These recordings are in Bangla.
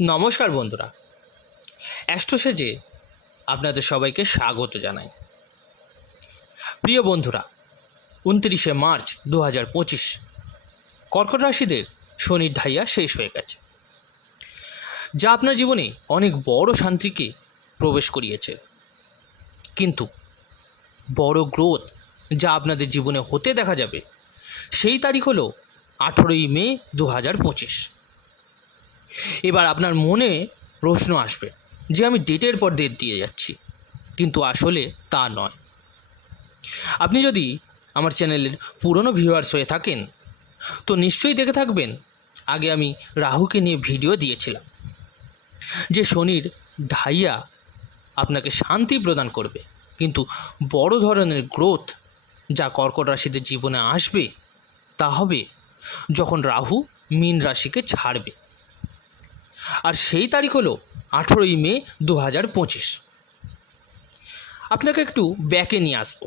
নমস্কার বন্ধুরা, অ্যাস্ট্রোসেজে আপনাদের সবাইকে স্বাগত জানাই। প্রিয় বন্ধুরা, 29শে মার্চ 2025 কর্কট রাশিদের শনির ঢাইয়া শেষ হয়ে গেছে, যা আপনার জীবনে অনেক বড় শান্তিকে প্রবেশ করিয়েছে। কিন্তু বড় গ্রোথ যা আপনাদের জীবনে হতে দেখা যাবে সেই তারিখ হলো 18ই মে 2025। এবার আপনার মনে প্রশ্ন আসবে যে আমি ডেটের পর ডেট দিয়ে যাচ্ছি, কিন্তু আসলে তা নয়। আপনি যদি আমার চ্যানেলের পুরনো ভিউয়ার্স হয়ে থাকেন তো নিশ্চয়ই দেখে থাকবেন, আগে আমি রাহুকে নিয়ে ভিডিও দিয়েছিলাম যে শনির ঢাইয়া আপনাকে শান্তি প্রদান করবে, কিন্তু বড় ধরনের গ্রোথ যা কর্কট রাশিদের জীবনে আসবে তা হবে যখন রাহু মীন রাশিকে ছাড়বে। আর সেই তারিখ হলো 18ই মে 2025। আপনাকে একটু ব্যাকে নিয়ে আসব।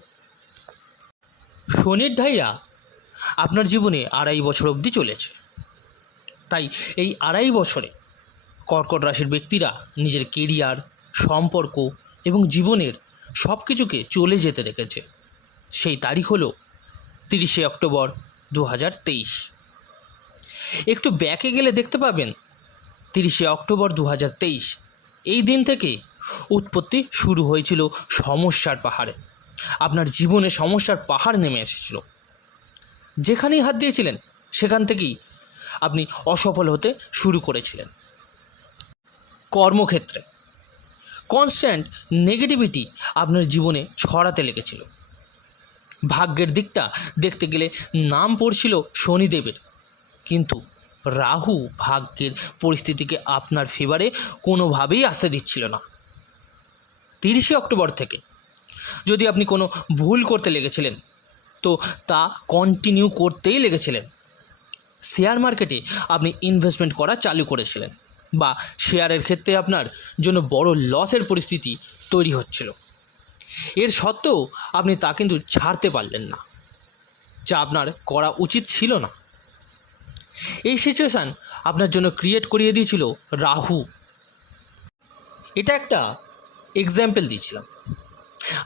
শনির ঢাইয়া আপনার জীবনে 2.5 বছর অবধি চলেছে। তাই এই 2.5 বছরে কর্কট রাশির ব্যক্তিরা নিজের কেরিয়ার, সম্পর্ক এবং জীবনের সব কিছুকে চলে যেতে দেখেছে। সেই তারিখ হলো 30শে অক্টোবর 2023। একটু ব্যাকে গেলে দেখতে পাবেন 30শে অক্টোবর 2023 এই দিন থেকে উৎপত্তি শুরু হয়েছিল সমস্যার পাহাড়ে। আপনার জীবনে সমস্যার পাহাড় নেমে এসেছিল। যেখানেই হাত দিয়েছিলেন সেখান থেকেই আপনি অসফল হতে শুরু করেছিলেন। কর্মক্ষেত্রে কনস্ট্যান্ট নেগেটিভিটি আপনার জীবনে ছড়াতে লেগেছিল। ভাগ্যের দিকটা দেখতে গেলে নাম পড়ছিল শনিদেবের, কিন্তু রাহু ভাগ্যের পরিস্থিতিকে আপনার ফেভারে কোনোভাবেই আসতে দিচ্ছিল না। 30শে অক্টোবর থেকে যদি আপনি কোনো ভুল করতে লেগেছিলেন তো তা কন্টিনিউ করতেই লেগেছিলেন। শেয়ার মার্কেটে আপনি ইনভেস্টমেন্ট করা চালু করেছিলেন, বা শেয়ারের ক্ষেত্রে আপনার জন্য বড় লসের পরিস্থিতি তৈরি হচ্ছিল। এর সত্ত্বেও আপনি তা কিন্তু ছাড়তে পারলেন না, যা আপনার করা উচিত ছিল না। এই সিচুয়েশান আপনার জন্য ক্রিয়েট করিয়ে দিয়েছিল রাহু। এটা একটা এক্সাম্পল দিয়েছিলাম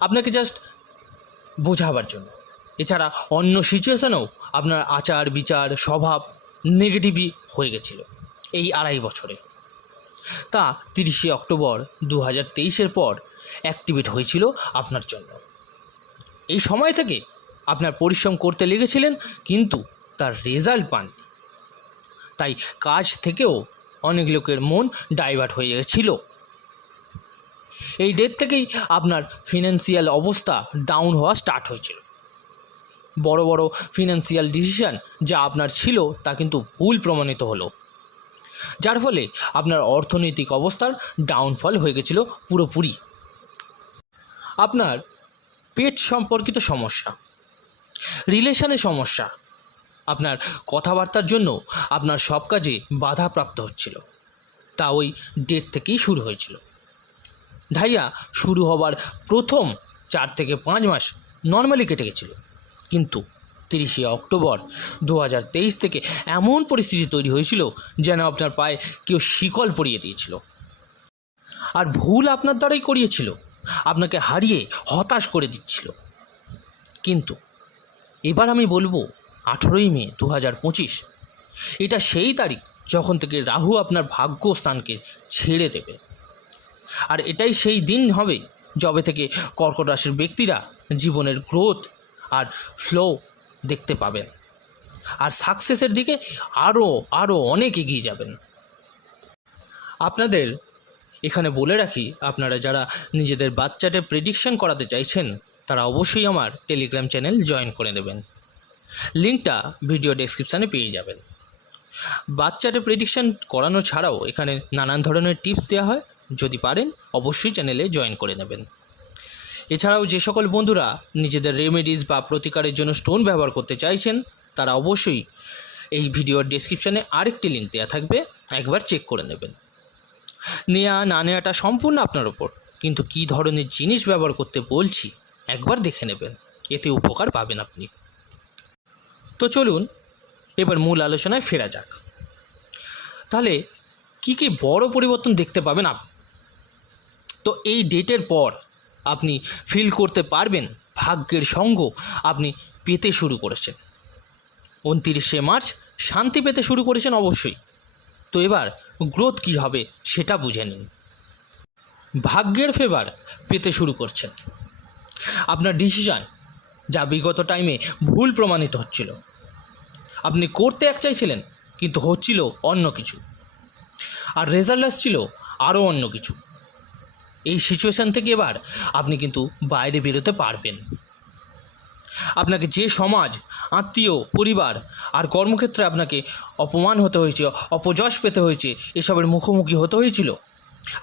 আপনাকে জাস্ট বোঝাবার জন্য। এছাড়া অন্য সিচুয়েশানেও আপনার আচার বিচার স্বভাব নেগেটিভই হয়ে গেছিল এই 2.5 বছরে। তা 30শে অক্টোবর 2023 পর অ্যাক্টিভেট হয়েছিল আপনার জন্য। এই সময় থেকে আপনার পরিশ্রম করতে লেগেছিলেন, কিন্তু তার রেজাল্ট পাননি। তাই কাজ থেকেও অনেক লোকের মন ডাইভার্ট হয়ে গেছিল। এই ডেট থেকেই আপনার ফিনান্সিয়াল অবস্থা ডাউন হওয়া স্টার্ট হয়েছিল। বড় বড় ফিনান্সিয়াল ডিসিশন যা আপনার ছিল তা কিন্তু ভুল প্রমাণিত হলো, যার ফলে আপনার অর্থনৈতিক অবস্থার ডাউনফল হয়ে গেছিল পুরোপুরি। আপনার পেট সম্পর্কিত সমস্যা, রিলেশনের সমস্যা, আপনার কথাবার্তার জন্য আপনার সব কাজে বাধাপ্রাপ্ত হচ্ছিল, তা ওই ডেট থেকেই শুরু হয়েছিল। ঢাইয়া শুরু হবার প্রথম 4 থেকে 5 মাস নর্মালি কেটে গেছিল, কিন্তু 30শে অক্টোবর 2023 থেকে এমন পরিস্থিতি তৈরি হয়েছিল যেন আপনার পায়ে কেউ শিকল পরিয়ে দিয়েছিল। আর ভুল আপনার দ্বারাই করিয়েছিল, আপনাকে হারিয়ে হতাশ করে দিচ্ছিল। কিন্তু এবার আমি বলবো 18ই মে 2025 এটা সেই তারিখ যখন থেকে রাহু আপনার ভাগ্যস্থানকে ছেড়ে দেবে। আর এটাই সেই দিন হবে যবে থেকে কর্কট রাশির ব্যক্তিরা জীবনের গ্রোথ আর ফ্লো দেখতে পাবেন, আর সাকসেসের দিকে আরও অনেক এগিয়ে যাবেন। আপনাদের এখানে বলে রাখি, আপনারা যারা নিজেদের বাচ্চাতে প্রেডিকশন করাতে চাইছেন তারা অবশ্যই আমার টেলিগ্রাম চ্যানেল জয়েন করে নেবেন। লিঙ্কটা ভিডিও ডেসক্রিপশানে পেয়ে যাবেন। বাচ্চাতে প্রেডিকশন করানো ছাড়াও এখানে নানান ধরনের টিপস দেওয়া হয়, যদি পারেন অবশ্যই চ্যানেলে জয়েন করে নেবেন। এছাড়াও যে সকল বন্ধুরা নিজেদের রেমেডিস বা প্রতিকারের জন্য স্টোন ব্যবহার করতে চাইছেন তারা অবশ্যই এই ভিডিওর ডেসক্রিপশানে আরেকটি লিঙ্ক দেওয়া থাকবে, একবার চেক করে নেবেন। নেওয়া না নেওয়াটা সম্পূর্ণ আপনার ওপর, কিন্তু কী ধরনের জিনিস ব্যবহার করতে বলছি একবার দেখে নেবেন, এতে উপকার পাবেন আপনি। তো চলুন এবার মূল আলোচনায় ফেরা যাক। তাহলে কী বড় পরিবর্তন দেখতে পাবেন আপনি। তো এই ডেটের পর আপনি ফিল করতে পারবেন ভাগ্যের সঙ্গ আপনি পেতে শুরু করেছেন। 29শে মার্চ শান্তি পেতে শুরু করেছেন অবশ্যই। তো এবার গ্রোথ কী হবে সেটা বুঝে নিন। ভাগ্যের ফেভার পেতে শুরু করছেন। আপনার ডিসিশান যা বিগত টাইমে ভুল প্রমাণিত হচ্ছিল, আপনি করতে এক চাইছিলেন কিন্তু হচ্ছিল অন্য কিছু, আর রেজাল্ট আসছিল আরও অন্য কিছু। এই সিচুয়েশান থেকে এবার আপনি কিন্তু বাইরে বেরোতে পারবেন। আপনাকে যে সমাজ, আত্মীয়, পরিবার আর কর্মক্ষেত্রে আপনাকে অপমান হতে হয়েছে, অপযশ পেতে হয়েছে, এসবের মুখোমুখি হতে হয়েছিল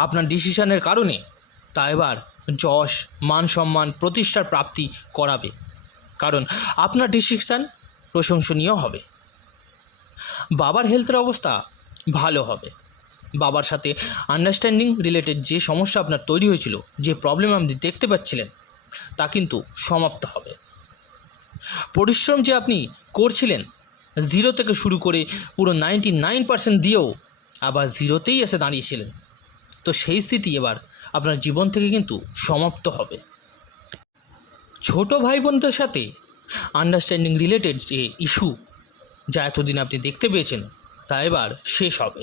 আপনার ডিসিশনের কারণে, তা এবার যশ, মান সম্মান, প্রতিষ্ঠার প্রাপ্তি করাবে। কারণ আপনার ডিসিশন প্রশংসনীয় হবে। বাবার হেলথের অবস্থা ভালো হবে। বাবার সাথে আন্ডারস্ট্যান্ডিং রিলেটেড যে সমস্যা আপনার তৈরি হয়েছিল, যে প্রবলেম আপনি দেখতে পাচ্ছিলেন, তা কিন্তু সমাপ্ত হবে। পরিশ্রম যে আপনি করছিলেন, 0 থেকে শুরু করে পুরো 99% দিয়েও আবার 0তেই এসে দাঁড়িয়েছিলেন, তো সেই স্থিতি এবার আপনার জীবন থেকে কিন্তু সমাপ্ত হবে। ছোট ভাই বোনদের সাথে আন্ডারস্ট্যান্ডিং রিলেটেড যে ইস্যু যা এতদিন আপনি দেখতে পেয়েছেন, তা এবার শেষ হবে।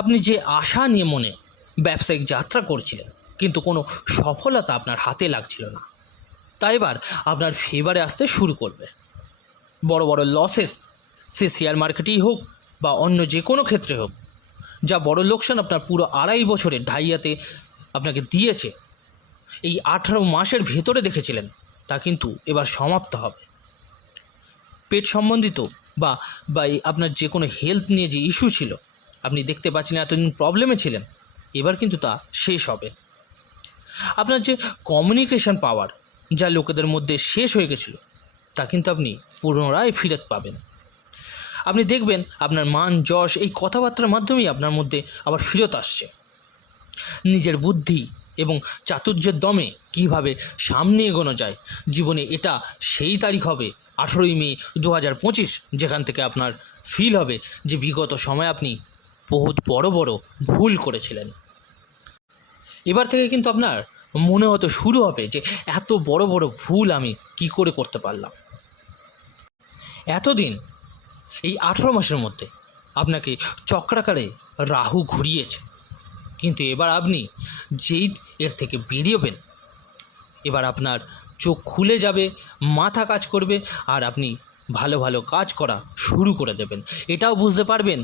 আপনি যে আশা নিয়ে মনে ব্যবসায়িক যাত্রা করছিলেন কিন্তু কোনো সফলতা আপনার হাতে লাগছিল না, তা এবার আপনার ফেভারে আসতে শুরু করবে। বড় বড় লসেস, সে শেয়ার মার্কেটেই হোক বা অন্য যে কোনো ক্ষেত্রে হোক, যা বড় লোকসান আপনার পুরো 2.5 বছরে ঢাইয়াতে আপনাকে দিয়েছে, এই 18 মাসের ভেতরে দেখেছিলেন, তা কিন্তু এবার সমাপ্ত হবে। পেট সম্বন্ধিত বা আপনার যে কোনো হেলথ নিয়ে যে ইস্যু ছিল, আপনি দেখতে পাচ্ছেন এতদিন প্রবলেমে ছিলেন, এবার কিন্তু তা শেষ হবে। আপনার যে কমিউনিকেশন পাওয়ার যা লোকেদের মধ্যে শেষ হয়ে গেছিল, তা কিন্তু আপনি পুনরায় ফিরত পাবেন। আপনি দেখবেন আপনার মান, যশ এই কথাবার্তার মাধ্যমেই আপনার মধ্যে আবার ফিরত আসছে। নিজের বুদ্ধি এবং চাতুর্যের দমে কিভাবে সামনে এগোনো যায় জীবনে, এটা সেই তারিখ হবে 18ই মে 2025, যেখান থেকে আপনার ফিল হবে যে বিগত সময় আপনি বহুত বড় বড় ভুল করেছিলেন। এবার থেকে কিন্তু আপনার মনে হতে শুরু হবে যে এত বড় বড় ভুল আমি কি করে করতে পারলাম। এতদিন এই 18 মাসের মধ্যে আপনাকে চক্রাকারে রাহু ঘুরিয়েছে, কিন্তু এবার আপনি যেই এর থেকে বেরিয়েবেন, এবার আপনার চোখ খুলে যাবে, মাথা কাজ করবে, আর আপনি ভালো ভালো কাজ করা শুরু করে দেবেন। এটাও বুঝতে পারবেন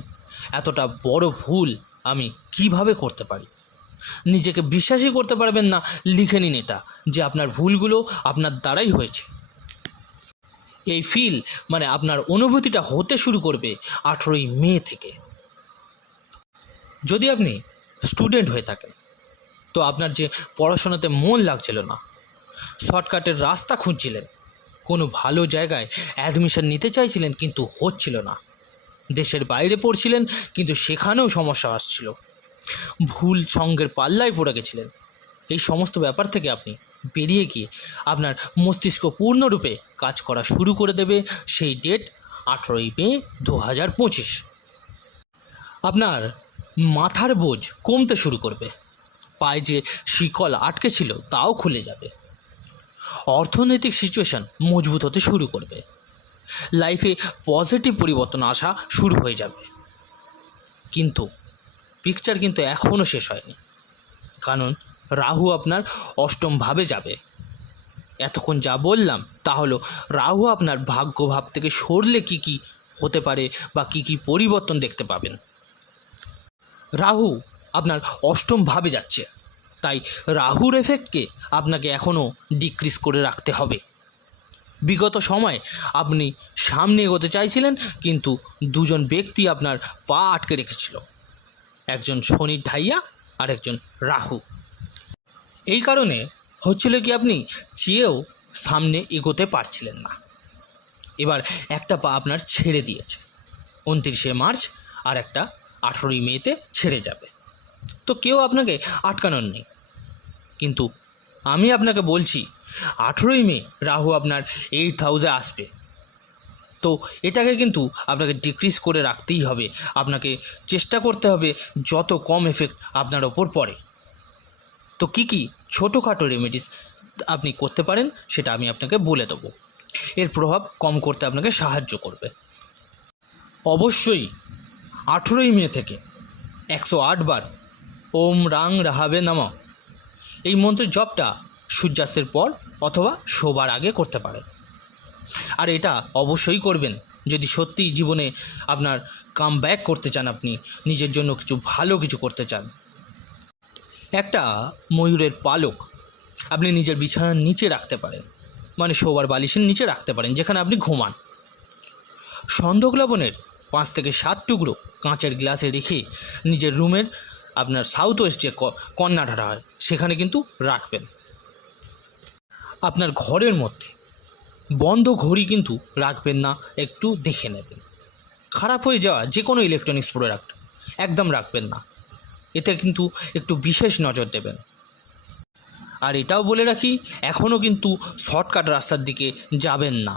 এতটা বড় ভুল আমি কিভাবে করতে পারি। নিজেকে বিশ্বাসই করতে পারবেন না, লিখে নিন এটা, যে আপনার ভুলগুলো আপনার দ্বারাই হয়েছে। এই ফিল মানে আপনার অনুভূতিটা হতে শুরু করবে 18ই মে থেকে। যদি আপনি স্টুডেন্ট হয়ে থাকেন, তো আপনার যে পড়াশোনাতে মন লাগছিল না, শর্টকাটের রাস্তা খুঁজছিলেন, কোনো ভালো জায়গায় অ্যাডমিশন নিতে চাইছিলেন কিন্তু হচ্ছিল না, দেশের বাইরে পড়ছিলেন কিন্তু সেখানেও সমস্যা আসছিল, ভুল সঙ্গের পাল্লায় পড়ে গেছিলেন, এই সমস্ত ব্যাপার থেকে আপনি বেরিয়ে গিয়ে আপনার মস্তিষ্ক পূর্ণরূপে কাজ করা শুরু করে দেবে সেই ডেট 18ই মে 2025। আপনার মাথার বোঝ কমতে শুরু করবে, পায়ে যে শিকল আটকে ছিল তাও খুলে যাবে, অর্থনৈতিক সিচুয়েশন মজবুত হতে শুরু করবে, লাইফে পজিটিভ পরিবর্তন আসা শুরু হয়ে যাবে। কিন্তু পিকচার কিন্তু এখনও শেষ হয়নি, কারণ রাহু আপনার অষ্টম ভাবে যাবে। এতক্ষণ যা বললাম তা হলো রাহু আপনার ভাগ্যভাব থেকে সরলে কী কী হতে পারে বা কী কী পরিবর্তন দেখতে পাবেন। রাহু আপনার অষ্টম ভাবে যাচ্ছে, তাই রাহুর এফেক্টকে আপনাকে এখনও ডিক্রিজ করে রাখতে হবে। বিগত সময় আপনি সামনে এগোতে চাইছিলেন কিন্তু দুজন ব্যক্তি আপনার পা আটকে রেখেছিল, একজন শনির ঢাইয়া আর একজন রাহু। এই কারণে হচ্ছিল কি আপনি চেয়েও সামনে এগোতে পারছিলেন না। এবার একটা পা আপনার ছেড়ে দিয়েছে, 29শে মার্চ, আর একটা 18ই মেতে ছেড়ে যাবে। তো কেউ আপনাকে আটকানোর নেই, কিন্তু আমি আপনাকে বলছি 18ই মে রাহু আপনার 8 হাউসে আসবে। তো তো এটাকে কিন্তু আপনাকে ডিক্রিজ করে রাখতেই হবে। আপনাকে চেষ্টা করতে হবে যত কম এফেক্ট আপনার ওপর পড়ে। তো কী ছোটোখাটো রেমেডিস আপনি করতে পারেন সেটা আমি আপনাকে বলে দেবো। এর প্রভাব কম করতে আপনাকে সাহায্য করবে। অবশ্যই 18ই মে থেকে 108 বার ওম রাং রাহাবে নমঃ এই মন্ত্রের জপটা সূর্যাস্তের পর অথবা শোবার আগে করতে পারেন। আর এটা অবশ্যই করবেন যদি সত্যিই জীবনে আপনার কাম ব্যাক করতে চান, আপনি নিজের জন্য কিছু ভালো কিছু করতে চান। একটা ময়ূরের পালক আপনি নিজের বিছানার নিচে রাখতে পারেন, মানে শোবার বালিশের নিচে রাখতে পারেন যেখানে আপনি ঘুমান। সন্ধক লবণের 5 থেকে 7 টুকরো কাঁচের গ্লাসে রেখে নিজের রুমের আপনার সাউথ ওয়েস্ট যে কর্নারটা হয় সেখানে কিন্তু রাখবেন। আপনার ঘরের মধ্যে বন্ধ ঘড়ি কিন্তু রাখবেন না, একটু দেখে নেবেন। খারাপ হয়ে যাওয়া যে কোনো ইলেকট্রনিক্স প্রোডাক্ট একদম রাখবেন না, এতে কিন্তু একটু বিশেষ নজর দেবেন। আর এটাও বলে রাখি, এখনও কিন্তু শর্টকাট রাস্তার দিকে যাবেন না।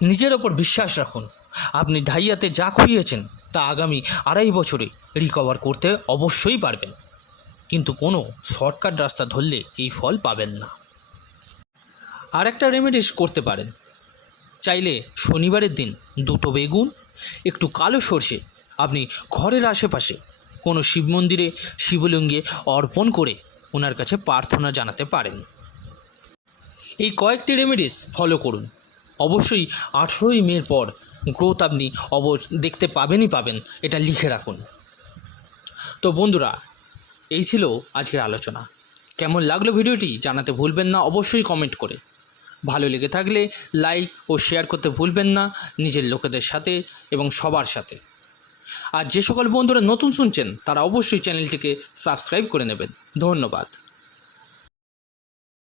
নিজের ওপর বিশ্বাস রাখুন, আপনি ঢাইয়াতে যা খুইয়েছেন তা আগামী 2.5 বছরে রিকভার করতে অবশ্যই পারবেন, কিন্তু কোনো শর্টকাট রাস্তা ধরলে এই ফল পাবেন না। আর একটা রেমেডিস করতে পারেন, চাইলে শনিবারের দিন 2টো বেগুন, একটু কালো সর্ষে আপনি ঘরের আশেপাশে কোনো শিব মন্দিরে শিবলিঙ্গে অর্পণ করে ওনার কাছে প্রার্থনা জানাতে পারেন। এই কয়েকটি রেমেডিস ফলো করুন, অবশ্যই 18ই মের পর গ্রোথ আপনি দেখতে পাবেনই পাবেন, এটা লিখে রাখুন। তো বন্ধুরা, এই ছিল আজকের আলোচনা। কেমন লাগলো ভিডিওটি জানাতে ভুলবেন না অবশ্যই কমেন্ট করে। ভালো লেগে থাকলে লাইক ও শেয়ার করতে ভুলবেন না নিজের লোকেদের সাথে এবং সবার সাথে। আর যে সকল বন্ধুরা নতুন শুনছেন তারা অবশ্যই চ্যানেলটিকে সাবস্ক্রাইব করে নেবেন। ধন্যবাদ।